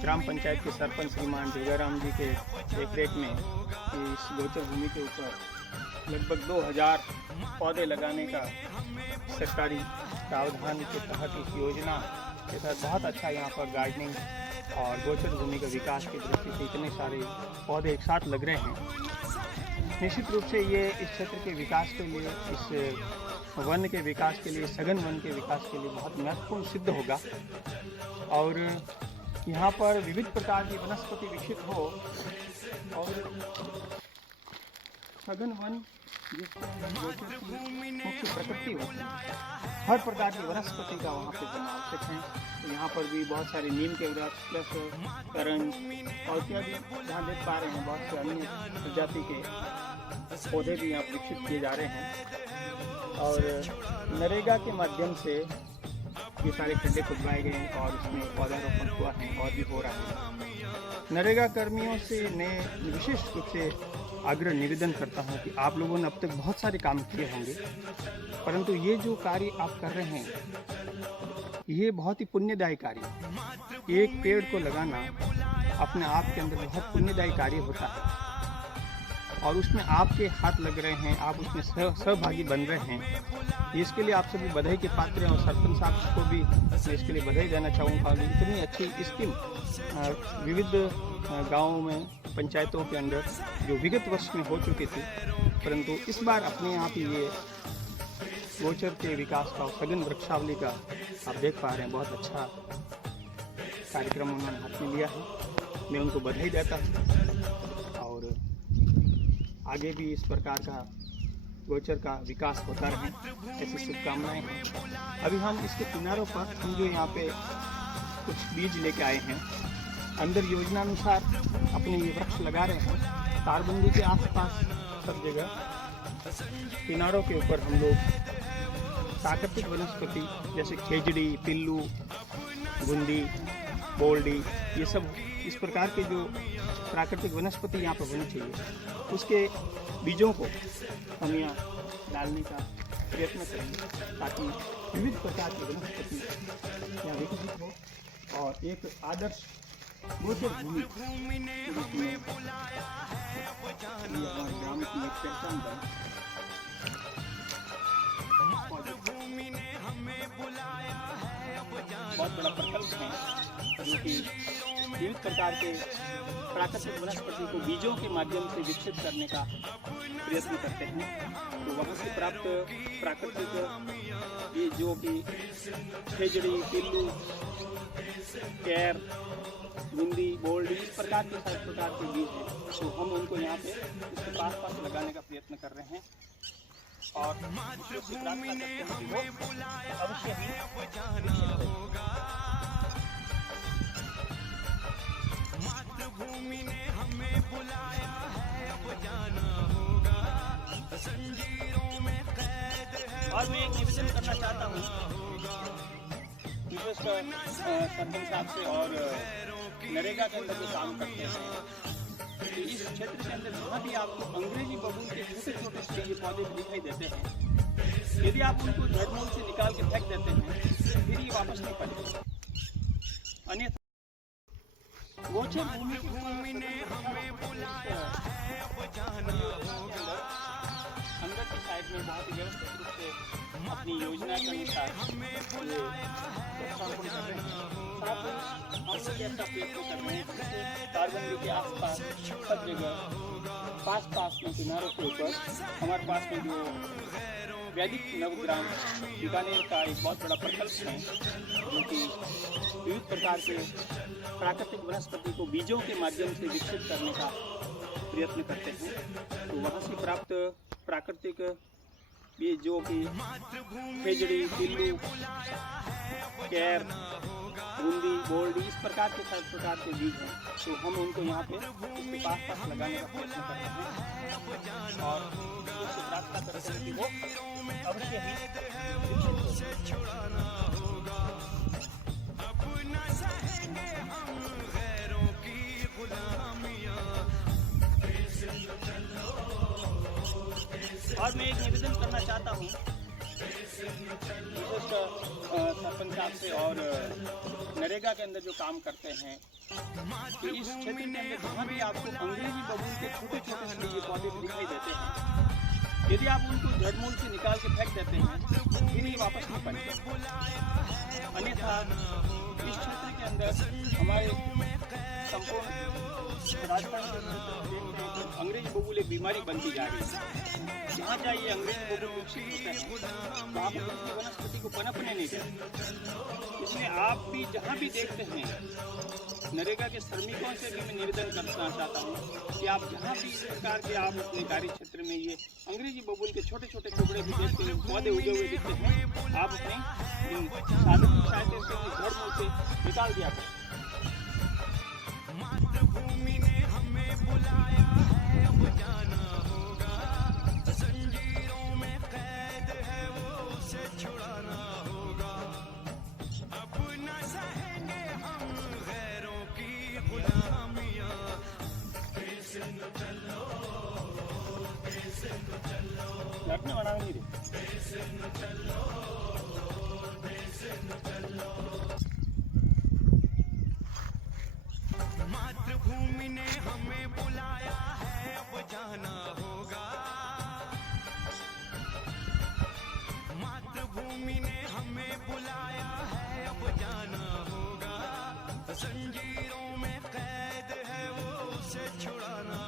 ग्राम पंचायत के सरपंच श्रीमान जोगाराम जी के देखरेख में इस गोचर भूमि के ऊपर लगभग 2000 पौधे लगाने का सरकारी प्रावधान के तहत इस योजना के तहत बहुत अच्छा यहाँ पर गार्डनिंग और गोचर भूमि के विकास की दृष्टि से इतने सारे पौधे एक साथ लग रहे हैं। निश्चित रूप से ये इस क्षेत्र के विकास के लिए, इस वन के विकास के लिए, सघन वन के विकास के लिए बहुत महत्वपूर्ण सिद्ध होगा। और यहाँ पर विविध प्रकार की वनस्पति विकसित हो और सघन वन जिसमें गोचर की मुख्य प्रकृति होती है, हर प्रकार की वनस्पति का वहाँ पे बनना आवश्यक है। तो यहाँ पर भी बहुत सारे नीम के वृक्ष प्लस करंज और इत्यादि जहाँ देख पा रहे हैं बहुत से अन्य प्रजाति के पौधे भी यहाँ विकसित किए जा रहे हैं। और नरेगा के माध्यम से ये सारे खड्डे खुदवाए गए हैं और इसमें पौधारोपण हुआ है और भी हो रहा है। नरेगा कर्मियों से मैं विशेष रूप से आग्रह निवेदन करता हूं कि आप लोगों ने अब तक बहुत सारे काम किए होंगे, परंतु ये जो कार्य आप कर रहे हैं ये बहुत ही पुण्यदायी कार्य है। एक पेड़ को लगाना अपने आप के अंदर बहुत पुण्यदायी कार्य होता है और उसमें आपके हाथ लग रहे हैं, आप उसमें सहभागी बन रहे हैं। इसके लिए आप सभी बधाई के पात्र हैं और सरपंच साहब को भी मैं इसके लिए बधाई देना चाहूँगा। इतनी अच्छी स्कीम विविध गाँवों में, पंचायतों के अंदर जो विगत वर्ष में हो चुकी थी, परंतु इस बार अपने आप ही ये गोचर के विकास का, सघन वृक्षावली का आप देख पा रहे हैं, बहुत अच्छा कार्यक्रम उन्होंने हाथ में लिया है। मैं उनको बधाई देता हूँ और आगे भी इस प्रकार का गोचर का विकास होता रहे, ऐसी शुभकामनाएं हैं। अभी हम इसके किनारों पर हम जो यहाँ पे कुछ बीज लेके आए हैं, अंदर योजनानुसार अपने ये वृक्ष लगा रहे हैं। तारबंदी के आसपास सब जगह किनारों के ऊपर हम लोग प्राकृतिक वनस्पति जैसे खेजड़ी, पिल्लू, गुंदी, बोल्डी, ये सब इस प्रकार के जो प्राकृतिक वनस्पति यहाँ पर होनी चाहिए, उसके बीजों को हम यहाँ डालने का प्रयत्न करेंगे ताकि विविध प्रकार की वनस्पति यहाँ विकसित हो और एक आदर्श गोचर भूमि ग्राम की एक पहचान बने। बहुत बड़ा प्रकल्प है जो कि विविध प्रकार के प्राकृतिक वनस्पति को बीजों के माध्यम से विकसित करने का प्रयत्न करते हैं। तो वहाँ से प्राप्त प्राकृतिक बीज जो कि खेजड़ी, पिल्लू, कैर, गुंदी, बोल्डी, इस प्रकार के सारे प्रकार के बीज हैं, तो हम उनको यहाँ पे इसके पास लगाने का प्रयत्न कर रहे हैं और प्रार्थना करते हैं कि वो अवश्य ही मातृभूमि ने हमें बुलाया है, अब जाना होगा, जंजीरों में कैद है। और मैं एक निवेदन करना चाहता हूँ सरपंच साहब से और नरेगा के अंदर जो काम करते हैं, तो इस क्षेत्र के अंदर जहाँ भी आपको अंग्रेजी बबूल के छोटे छोटे से ये पौधे दिखाई देते हैं, यदि आप उनको जड़मूल से निकाल के फेंक देते हैं फिर ये वापस नहीं पड़ेगा। अन्यथा गोचर भूमि ने हमें बुलाया है, अब जाना होगा, अंदर की साइड में बहुत ही व्यवस्थित रूप से अपनी योजना के अनुसार स्थापन कर रहे हैं। साथ ही हम लोग ऐसा प्रयत्न कर रहे हैं तारबंदी के आसपास सब जगह पास में किनारों के ऊपर हमारे पास में जो वैदिक नवग्राम बीकानेर का एक बहुत बड़ा प्रकल्प है जो कि विविध प्रकार के प्राकृतिक वनस्पति को बीजों के माध्यम से विकसित करने का प्रयत्न करते हैं। तो वहाँ से प्राप्त प्राकृतिक बीज जो कि खेजड़ी, पिल्लू, कैर, गुंदी, बोल्डी, इस प्रकार के सारे प्रकार के बीज हैं, तो हम उनको यहाँ पे इसके पास लगाने का प्रयत्न कर रहे हैं और उससे प्रार्थना करते हैं कि वो अवश्य ही और मैं एक निवेदन करना चाहता हूँ सरपंच साहब से और नरेगा के अंदर जो काम करते हैं, तो इस क्षेत्र के अंदर जहाँ भी आपको अंग्रेजी बबूल के छोटे छोटे से ये पौधे दिखाई देते हैं, यदि आप उनको जड़मूल से निकाल के फेंक देते हैं फिर ये वापस नहीं पड़ते। अन्यथा इस क्षेत्र के अंदर हमारे संपूर्ण राजस्थान अंग्रेजी बबूल एक बीमारी बनती जा रही है। जहाँ जाइए अंग्रेजी बबूल विकसित होते हैं, वहाँ पर किसी वनस्पति को पनपने नहीं देते। इसलिए आप भी जहाँ भी देखते हैं, नरेगा के श्रमिकों से भी मैं निवेदन करना चाहता हूँ कि आप जहाँ भी इस प्रकार के आप अपने कार्य क्षेत्र में ये अंग्रेजी बबूल के छोटे छोटे टुकड़े भी देखते हैं, पौधे उगे हुए दिखते हैं, आप अपने साधन की सहायता से उन्हें जड़ मूल से निकाल दिया करें। मातृभूमि ने हमें बुलाया है, अब जाना होगा, जंजीरों में कैद है वो उसे छुड़ाना होगा, अब न सहेंगे हम गैरों की गुलामियां, देश न चलो, देश न चलो, लड़ने वाला नहीं रे, देश न चलो, देश न चलो। मातृभूमि ने हमें बुलाया है, अब जाना होगा, मातृभूमि ने हमें बुलाया है, अब जाना होगा, जंजीरों में कैद है वो उसे छुड़ाना